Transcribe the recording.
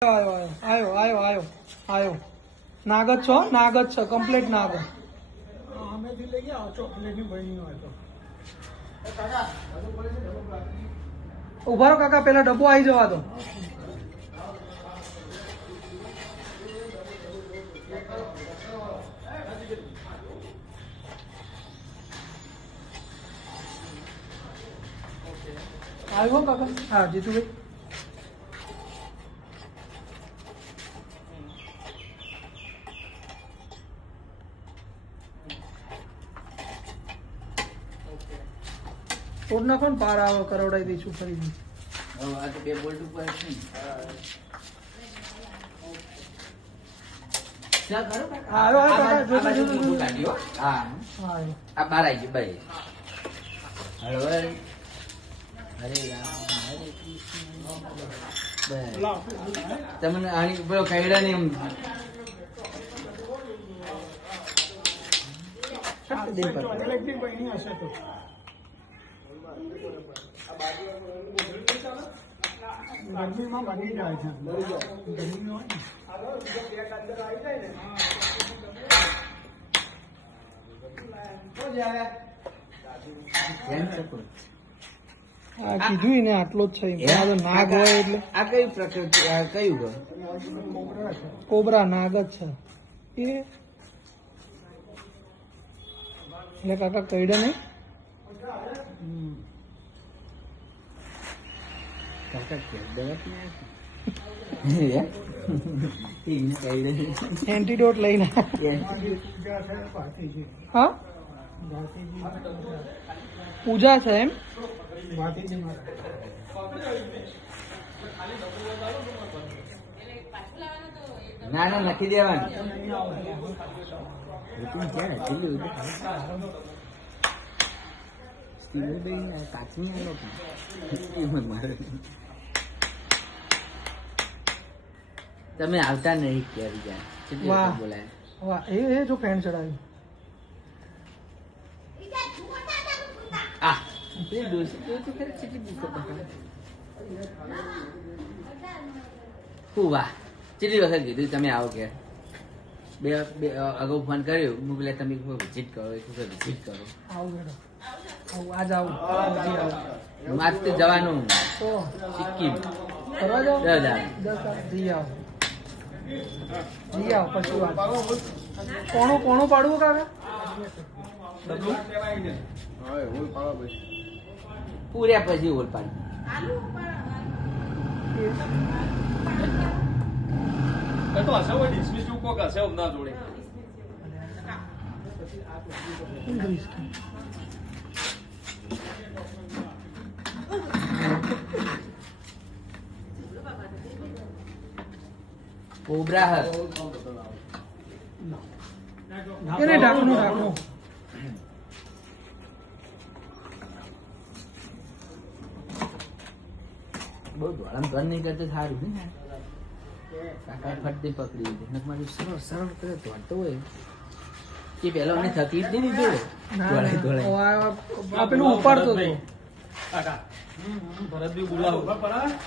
આયો નાગ જ છો નાગ જ છો કમ્પ્લીટ નાગ અમેથી લઈ ગયા ચોકલેટની બહેની હોય તો ઉભા રહો કાકા પેલા ડબ્બો આવી જવા દો આવ્યો કાકા હા જીતુભાઈ તોડ નાખો ને પાર આવે કરોડાઈ દઈશું ફરી આ તો બે બોલ્ટ ઉપર છે ચા કરો હા આવ્યો કાકા જો કાઢ્યો હા આવ્યો આ બાર આવી ગયું ભાઈ હળવે હરે રામ હરે કૃષ્ણ તમને આની પેલો કઈડા ને એમ ચોકલેટની બહેની હશે તો ગરમીમાં બની જાય છે ગરમી હોય હા કીધું એને આટલો જ છે આ તો નાગ હોય એટલે આ કઈ પ્રકૃતિ આ કયું ગયું કોબરા નાગ જ છે એ એટલે કાકા કઈડા નહીં કાકા કે દવા એન્ટીડોટ લઈને હા પૂજા છે એમ ના ના નથી દેવાનું તમે આવતા નહીં ક્યારે જાય વાહ. બોલાય વાહ એ જો ફેન ચડાવ્યું આ તે દોસ્ત તો ખરે ચીટી દીધો બતા હું વાહ ચીટી વખત કીધું તમે આવો કે બે અગાઉ ફોન કર્યો હું પેલા તમે વિઝિટ કરો વિઝિટ કરો આવું બેડો આવું આજ આવું હજી આવું હું આજથી જવાનું તો સિક્કિમ કરવા જાઓ 10,000 જી આવો પછી વાત કોણું પાડવું કાકા પૂર્યા પછી ઓલ પાડી તો હશે હોય ડિસમિસ નું કોક હશે ના જોડે કોબરા હર એને ઢાંકણું બહુ ધોળામ ઘર નહીં કરતો સારું છે ને કાકા ફટતી પકડી લીધી મારું સરળ સરળ કરે ધોળતો હોય કે પેલો મને તકલીફ નહીં જોડે પેલું ઉપાડતો હતો કાકા ભરત બી બોલાવો